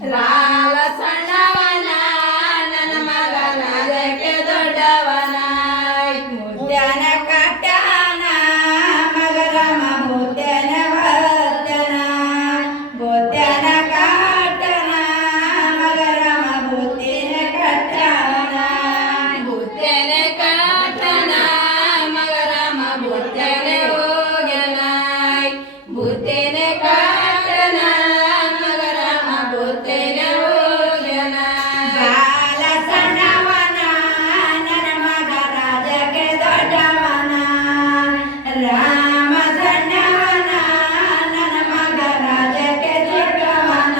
ರಾಲ ಸಣ್ಣವನ ನನ್ನ ಮಗನಾದಕ್ಕೆ ದೊಡ್ಡವನ ಮುದ್ಯನ ಕಟ್ಟಾನ ಮಗರಮ ಮುದ್ಯನ ವರ್ತನ ಬುದ್ಧನ ಕಟ್ಟನ ಮಗರಮ ಬುದ್ಧಿನ ಕಟ್ಟಾನ ಬುದ್ಧನ ಕಟ್ಟನ ಮಗರಮ ಬುದ್ಧನ ಹೋಗನ ಬುದ್ಧನ ಕಟ್ಟನ ಮಗರಮ ಬುದ್ಧನ ಹೋಗನ ಬಾಲ ಸಣ್ಣವನ ನನ್ನ ಮಗ ರಾಜಕ್ಕೆ ದೊಡ್ಡವನ ರಾಮ ಸಣ್ಣವನ ನನ್ನ ಮಗ ರಾಜಕ್ಕೆ ದೊಡ್ಡವನ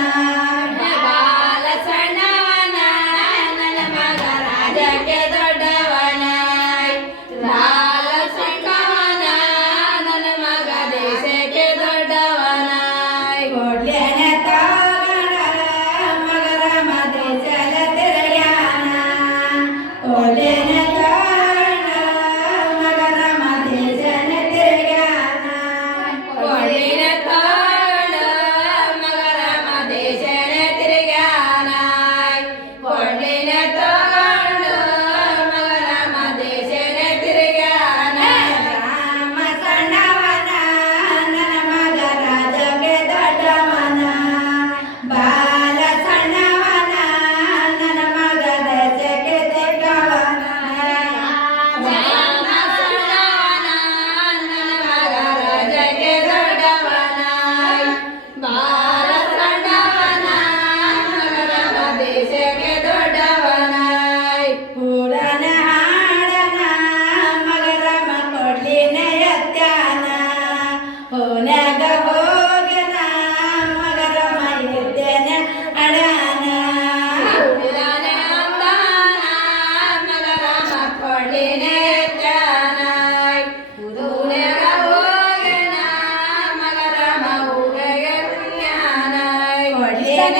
ಬಾಲ ಸಣ್ಣವನ ನನ್ನ ಮಗ ರಾಜಕ್ಕೆ ದೊಡ್ಡವನ ರಾಲ ಸಣ್ಣವನ ನನ್ನ ಮಗ ದೇಶಕ್ಕೆ ದೊಡ್ಡವನ ಕೊಡ್ಲೇನ ತೋಗಣ ಮಗರಮ ದೇಶದ ತಿರುಗ್ಯಾನ ಕೊಡ್ಲೇನ ತೋಗಣ ಮಗರಮ ದೇಶನ ತಿರುಗ್ಯಾನ ಕೊಡ್ಲೇನ ತೋಗಣ ಮಗರಮ ದೇಶನ ತಿರುಗ್ಯಾನ ಕೊಡ್ಲೇನ ತೋಗಣ ಮಗರಮ ದೇಶನ ತಿರುಗ್ಯಾನ ರಾಮ ಸಣ್ಣವನ ನನ್ನ ಮಗ ರಾಜಕ್ಕೆ ದೊಡ್ಡವನ ಬಾಲ ಸಣ್ಣವನ ನನ್ನ ಮಗ ದೇಶಕ್ಕೆ ದೊಡ್ಡವನ ರಾಮ ಸಣ್ಣವನ ನನ್ನ ಮಗ ರಾಜಕ್ಕೆ ದೊಡ್ಡವನ ಬಾಲ ಸಣ್ಣವನ ಮಗರಮ ದೇಶಕ್ಕೆ ದೊಡ್ಡವನ ಕೂಡನ ಹಾಡನ ಮಗರಮ ಕೊಡ್ಲಿನ ಎತ್ಯಾನ ಹೋನ್ಯಾಗ ಹೋಗನ ಮಗರಮ ಎತ್ತನ ಅಡಾನ ಕೂಡನ ಅಂದಾನ ಮಗರಮ ಕೊಡ್ಲಿನ ಎತ್ಯಾನ ಕೂನ್ಯಾಗ ಹೋಗನ ಮಗರಮ ಊರಿಗೆ ಕುಣ್ಯಾನ ಕೊಡ್ಲಿನ